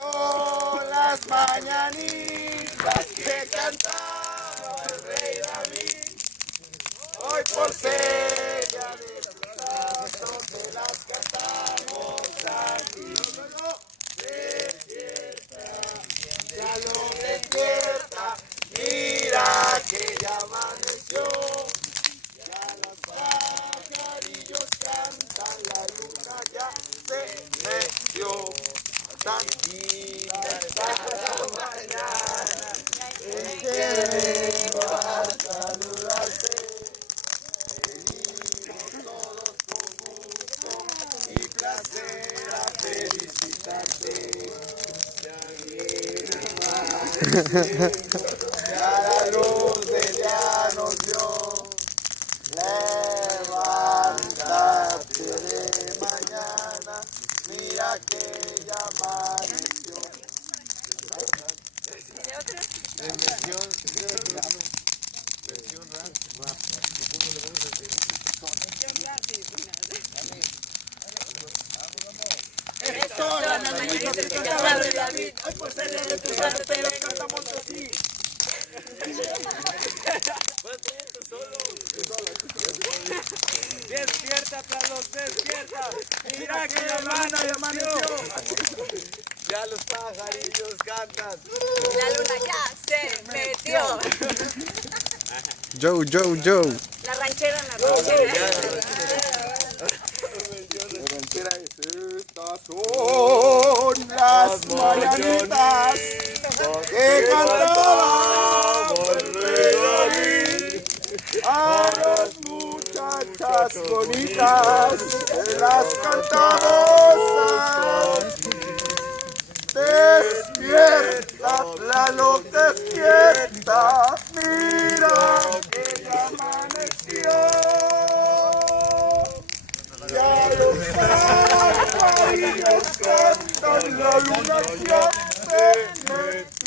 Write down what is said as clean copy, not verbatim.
Son las mañanitas que cantaba el rey David. Hoy por ser ya despertados te las cantamos aquí. Despierta, ya lo despierta, mira que ya amaneció. Ya los pajarillos cantan, la luna ya se metió. Tranquila está la mañana, en que vengo a saludarte. Venimos todos con gusto y placer a felicitarte. Ya viene amaneciendo, ya la luz del día nos dio. Levántate de mañana, mira que ya amaneció. Versión rap. ¿Cómo le vamos a hacer? Esto, la mañanita que cantaba el David. Hoy por ser de tu santo te lo cantamos así. Despierta, Carlos, despierta. Mira que la mano ya amaneció. Ya los pajarillos cantan. La luna ya se metió. Joe. La ranchera, la ranchera. La ranchera es estas son las mañanitas que cantaba el rey David. A las muchachas bonitas que las cantamos aquí. Despierta, Tlaloc, despierta, mira que ya amaneció. Ya los pajarillos cantan, la luna ya se metió.